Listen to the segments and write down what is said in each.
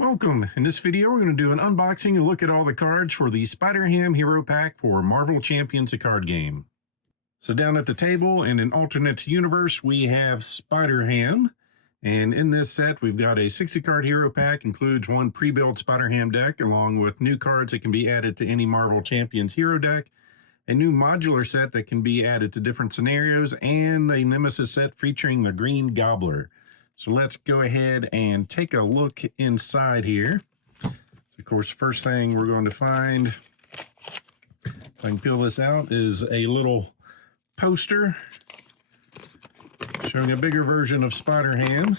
Welcome. In this video, we're going to do an unboxing and look at all the cards for the SpiderHam Hero Pack for Marvel Champions, a card game. So down at the table in an alternate universe, we have SpiderHam. And in this set, we've got a 60-card hero pack, includes one pre-built SpiderHam deck, along with new cards that can be added to any Marvel Champions hero deck, a new modular set that can be added to different scenarios, and the Nemesis set featuring the Green Gobbler. So let's go ahead and take a look inside here. So of course, the first thing we're going to find, if I can peel this out, is a little poster showing a bigger version of SpiderHam,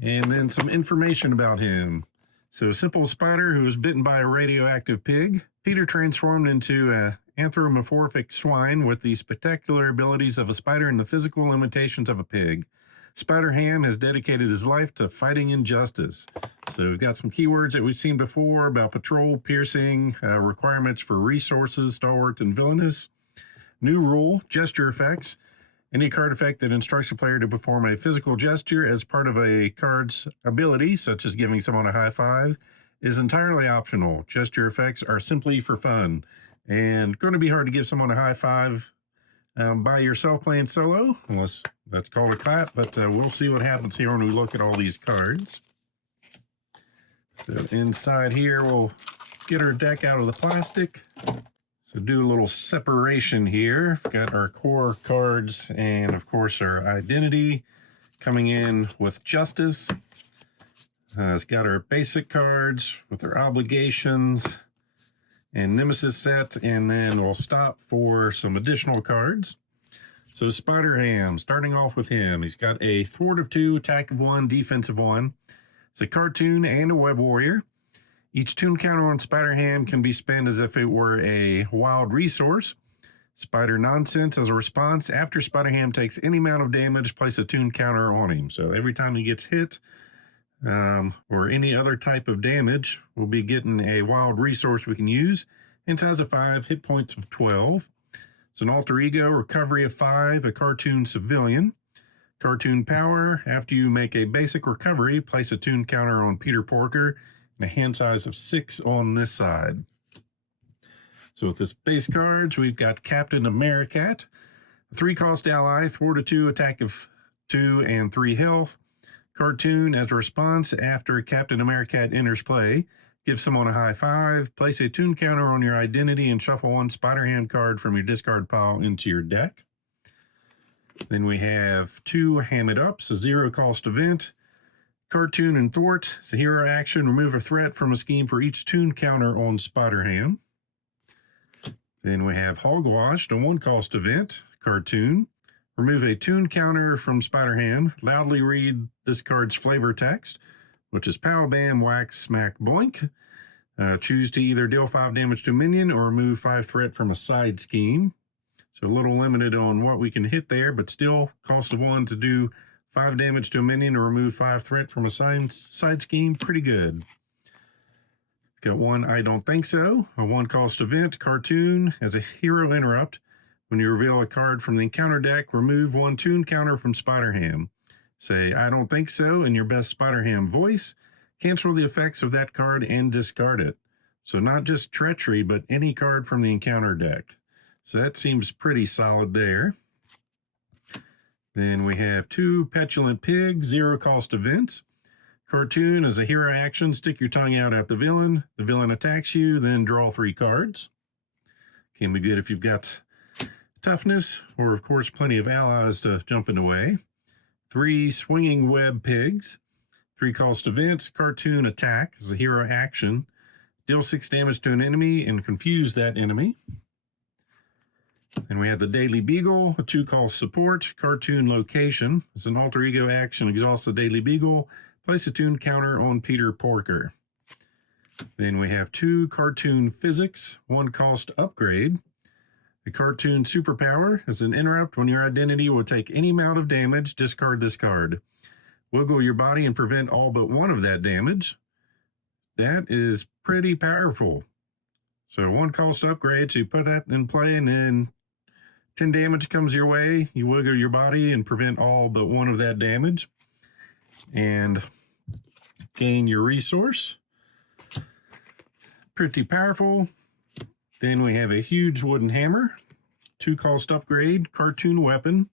and then some information about him. So a simple spider who was bitten by a radioactive pig. Peter transformed into an anthropomorphic swine with the spectacular abilities of a spider and the physical limitations of a pig. SpiderHam has dedicated his life to fighting injustice. So we've got some keywords that we've seen before about patrol, piercing, requirements for resources, stalwart, and villainous. New rule, gesture effects. Any card effect that instructs a player to perform a physical gesture as part of a card's ability, such as giving someone a high five, is entirely optional. Gesture effects are simply for fun, and going to be hard to give someone a high five by yourself playing solo, unless that's called a clap, but we'll see what happens here when we look at all these cards. So inside here, we'll get our deck out of the plastic. So do a little separation here. We've got our core cards and of course our identity coming in with justice. It's got our basic cards with our obligations and Nemesis set, and then we'll stop for some additional cards. So SpiderHam, starting off with him, he's got a thwart of 2, attack of 1, defense of 1. It's a cartoon and a web warrior. Each tune counter on SpiderHam can be spent as if it were a wild resource. Spider Nonsense, as a response, after SpiderHam takes any amount of damage, place a tune counter on him. So every time he gets hit, or any other type of damage, we'll be getting a wild resource we can use. And size of 5, hit points of 12. It's an alter ego, recovery of 5, a cartoon civilian. Cartoon power, after you make a basic recovery, place a tune counter on Peter Porker, and a hand size of 6 on this side. So with this base cards, we've got Captain Americat, a 3-cost ally, thwart of 2, attack of 2, and 3 health. Cartoon, as a response, after Captain Americat enters play, give someone a high five, place a tune counter on your identity, and shuffle one SpiderHam card from your discard pile into your deck. Then we have 2 Ham It Ups, a 0-cost event. Cartoon and thwart, it's a hero action, remove a threat from a scheme for each tune counter on SpiderHam. Then we have Hogwash, a 1-cost event. Cartoon, remove a tune counter from SpiderHam, loudly read this card's flavor text, which is Pow, Bam, Whack, Smack, Boink. Choose to either deal 5 damage to a minion or remove 5 threat from a side scheme. So a little limited on what we can hit there, but still cost of 1 to do 5 damage to a minion or remove 5 threat from a side scheme. Pretty good. Got one I Don't Think So, a 1-cost event. Cartoon, as a hero interrupt. When you reveal a card from the encounter deck, remove 1 tune counter from SpiderHam. Say, I don't think so, in your best SpiderHam voice. Cancel the effects of that card and discard it. So not just treachery, but any card from the encounter deck. So that seems pretty solid there. Then we have 2 Petulant Pigs, 0-cost events. Cartoon, as a hero action, stick your tongue out at the villain. The villain attacks you, then draw 3 cards. Can be good if you've got toughness, or of course plenty of allies to jump in the way. 3 Swinging Web Pigs, 3-cost events. Cartoon attack as a hero action. Deal 6 damage to an enemy and confuse that enemy. Then we have the Daily Beagle, a 2-cost support. Cartoon location as an alter ego action. Exhaust the Daily Beagle. Place a tune counter on Peter Porker. Then we have 2 Cartoon Physics, 1-cost upgrade. A cartoon superpower as an interrupt. When your identity will take any amount of damage, discard this card. Wiggle your body and prevent all but 1 of that damage. That is pretty powerful. So 1-cost upgrade, so you put that in play, and then 10 damage comes your way. You wiggle your body and prevent all but 1 of that damage. And gain your resource. Pretty powerful. Then we have a huge wooden hammer, 2 cost upgrade, cartoon weapon.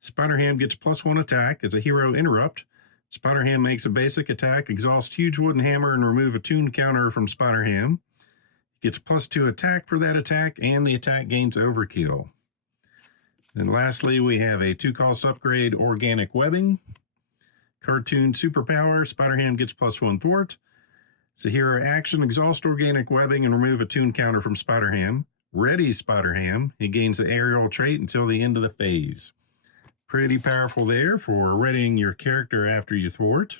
SpiderHam gets +1 attack. It's a hero interrupt. SpiderHam makes a basic attack, exhaust huge wooden hammer, and remove a tune counter from SpiderHam. Gets +2 attack for that attack, and the attack gains overkill. And lastly, we have a 2 cost upgrade, organic webbing. Cartoon superpower, SpiderHam gets +1 thwart. It's a hero action, exhaust organic webbing and remove a tune counter from SpiderHam. Ready SpiderHam, he gains the aerial trait until the end of the phase. Pretty powerful there for readying your character after you thwart.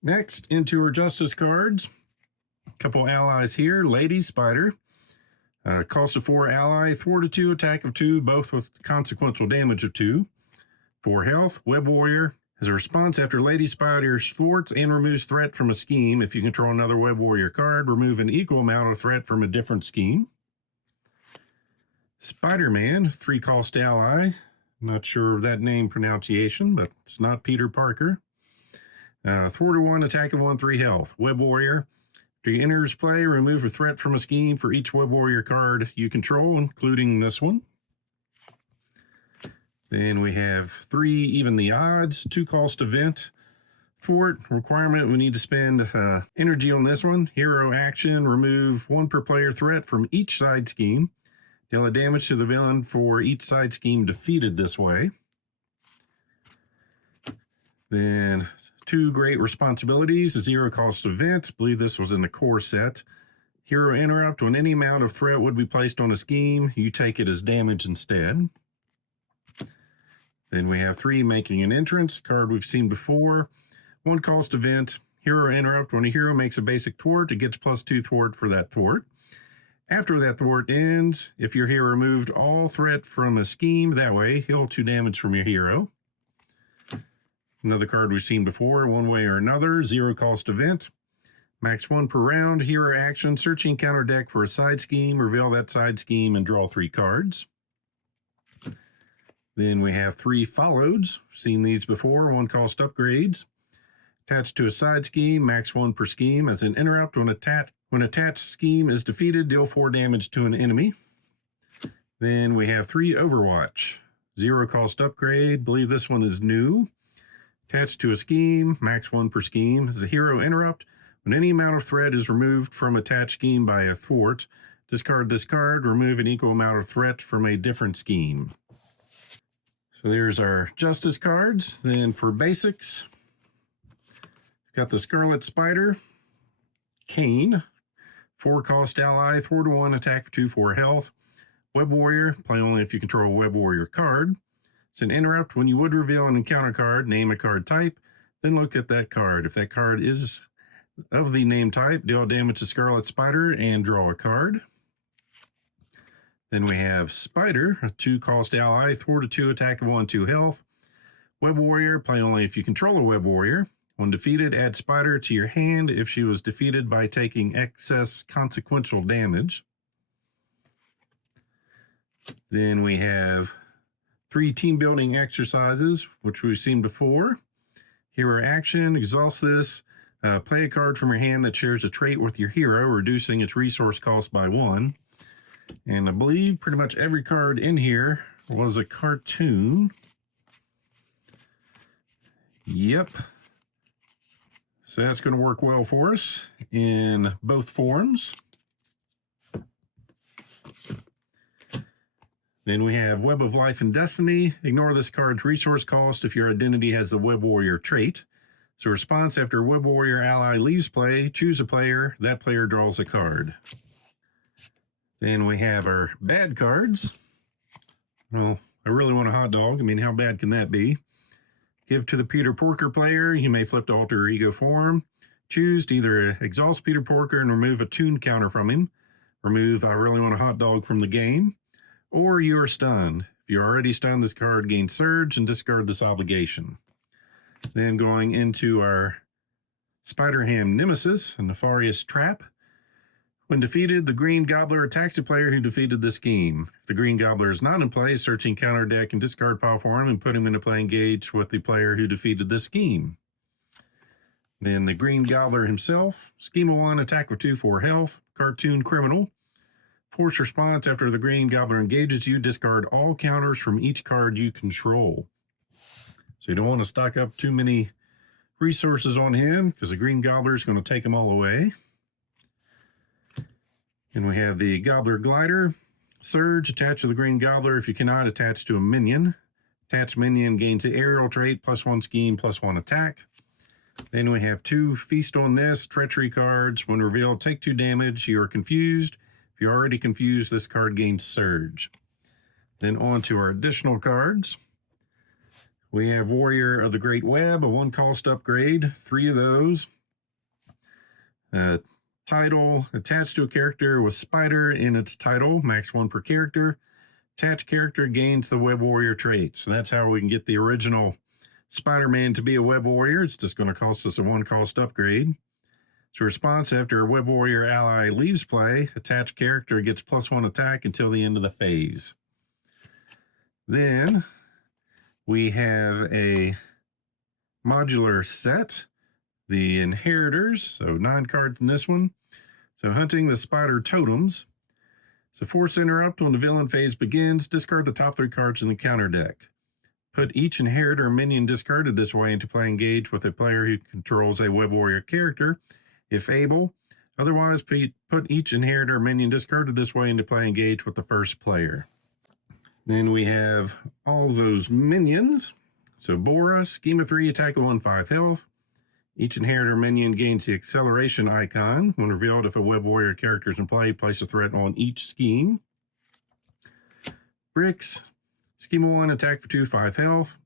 Next, into our Justice cards. A couple allies here. Lady Spider. Cost of 4 ally, thwart of 2, attack of 2, both with consequential damage of 2. 4 health. Web Warrior. As a response, after Lady Spider thwarts and removes threat from a scheme, if you control another Web Warrior card, remove an equal amount of threat from a different scheme. Spider-Man, 3 cost ally. Not sure of that name pronunciation, but it's not Peter Parker. Thwart of 1, attack of 1, 3 health. Web Warrior. After you enters play, remove a threat from a scheme for each Web Warrior card you control, including this one. Then we have 3 even the odds, 2 cost event. Thwart requirement, we need to spend energy on this one. Hero action, remove 1 per player threat from each side scheme. Deal a damage to the villain for each side scheme defeated this way. Then 2 great responsibilities, a 0 cost event. I believe this was in the core set. Hero interrupt, when any amount of threat would be placed on a scheme, you take it as damage instead. Then we have 3 making an entrance, a card we've seen before. 1 cost event, hero interrupt. When a hero makes a basic thwart, it gets +2 thwart for that thwart. After that thwart ends, if your hero removed all threat from a scheme, that way, heal 2 damage from your hero. Another card we've seen before, one way or another, 0 cost event. Max 1 per round, hero action, searching counter deck for a side scheme, reveal that side scheme, and draw 3 cards. Then we have 3 followeds. Seen these before. 1 cost upgrades. Attached to a side scheme, max 1 per scheme. As an interrupt, when attached scheme is defeated, deal 4 damage to an enemy. Then we have 3 Overwatch. 0 cost upgrade. Believe this one is new. Attached to a scheme, max 1 per scheme. As a hero interrupt, when any amount of threat is removed from attached scheme by a thwart, discard this card, remove an equal amount of threat from a different scheme. So there's our Justice cards. Then for basics, got the Scarlet Spider, Kane, 4 cost ally, thwart of 1, attack for 2, 4 health. Web Warrior, play only if you control a Web Warrior card. It's an interrupt. When you would reveal an encounter card, name a card type, then look at that card. If that card is of the name type, deal damage to Scarlet Spider and draw a card. Then we have Spider, a 2 cost ally, thwart of 2, attack of 1, 2 health. Web Warrior, play only if you control a Web Warrior. When defeated, add Spider to your hand if she was defeated by taking excess consequential damage. Then we have 3 team building exercises, which we've seen before. Hero action, exhaust this. Play a card from your hand that shares a trait with your hero, reducing its resource cost by 1. And I believe pretty much every card in here was a cartoon. Yep. So that's going to work well for us in both forms. Then we have Web of Life and Destiny. Ignore this card's resource cost if your identity has the Web Warrior trait. So response, after a Web Warrior ally leaves play, choose a player. That player draws a card. Then we have our bad cards. Well, I really want a hot dog. I mean, how bad can that be? Give to the Peter Porker player. You may flip to alter ego form. Choose to either exhaust Peter Porker and remove a tune counter from him. Remove I really want a hot dog from the game. Or you are stunned. If you're already stunned, this card gains surge and discard this obligation. Then going into our SpiderHam Nemesis, a Nefarious Trap. When defeated, the Green Gobbler attacks the player who defeated the scheme. If the Green Gobbler is not in play, search the counter deck and discard pile for him and put him into play engaged with the player who defeated the scheme. Then the Green Gobbler himself, scheme of 1, attack with 2 for health, cartoon criminal. Force response: after the Green Gobbler engages you, discard all counters from each card you control. So you don't want to stock up too many resources on him because the Green Gobbler is going to take them all away. And we have the Gobbler Glider. Surge, attach to the Green Gobbler if you cannot attach to a minion. Attached minion gains the aerial trait, +1 scheme, +1 attack. Then we have 2 Feast on This, treachery cards. When revealed, take 2 damage. You are confused. If you're already confused, this card gains Surge. Then on to our additional cards. We have Warrior of the Great Web, a 1-cost upgrade, 3 of those. Title, attached to a character with Spider in its title, max 1 per character. Attached character gains the Web Warrior trait. So that's how we can get the original Spider-Man to be a Web Warrior. It's just going to cost us a 1-cost upgrade. So response: after a Web Warrior ally leaves play, attached character gets +1 attack until the end of the phase. Then we have a modular set, the Inheritors, so 9 cards in this one. So hunting the Spider Totems. So force interrupt: when the villain phase begins, discard the top 3 cards in the counter deck. Put each Inheritor minion discarded this way into play engaged with a player who controls a Web Warrior character, if able. Otherwise, put each Inheritor minion discarded this way into play engaged with the first player. Then we have all those minions. So Bora, scheme of 3, attack of 1, 5 health. Each Inheritor minion gains the acceleration icon. When revealed, if a Web Warrior character is in play, place a threat on each scheme. Bricks, scheme of 1, attack for 2, 5 health.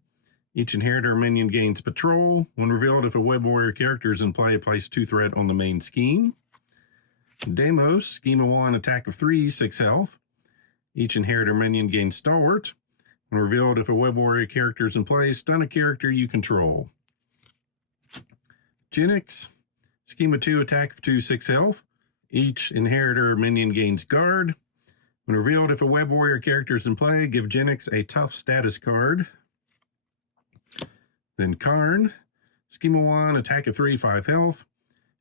Each Inheritor minion gains Patrol. When revealed, if a Web Warrior character is in play, place 2 threat on the main scheme. Deimos, scheme of 1, attack of 3, 6 health. Each Inheritor minion gains Stalwart. When revealed, if a Web Warrior character is in play, stun a character you control. Genix, scheme of 2, attack of 2, 6 health. Each Inheritor minion gains Guard. When revealed, if a Web Warrior character is in play, give Genix a tough status card. Then Karn, scheme of 1, attack of 3, 5 health.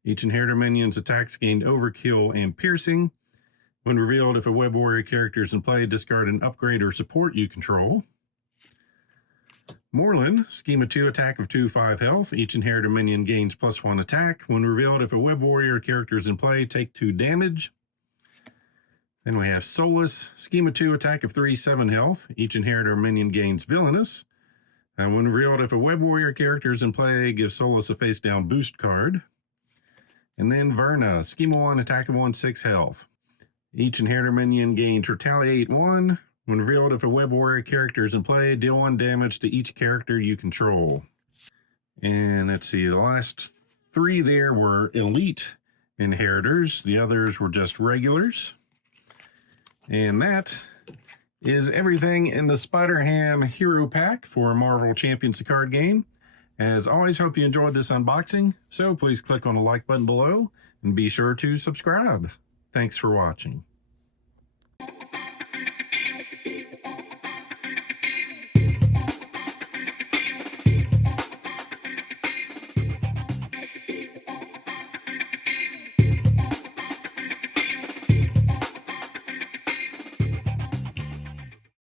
Each Inheritor minion's attacks gained Overkill and Piercing. When revealed, if a Web Warrior character is in play, discard an upgrade or support you control. Morlin, scheme of 2, attack of 2, 5 health. Each Inheritor minion gains +1 attack. When revealed, if a Web Warrior character is in play, take 2 damage. Then we have Solus, scheme of 2, attack of 3, 7 health. Each Inheritor minion gains Villainous. When revealed, if a Web Warrior character is in play, give Solus a face-down boost card. And then Verna, scheme of 1, attack of 1, 6 health. Each Inheritor minion gains Retaliate 1. When revealed, if a Web Warrior character is in play, deal 1 damage to each character you control. And let's see, the last 3 there were Elite Inheritors. The others were just regulars. And that is everything in the SpiderHam Hero Pack for Marvel Champions the card game. As always, hope you enjoyed this unboxing. So please click on the like button below and be sure to subscribe. Thanks for watching.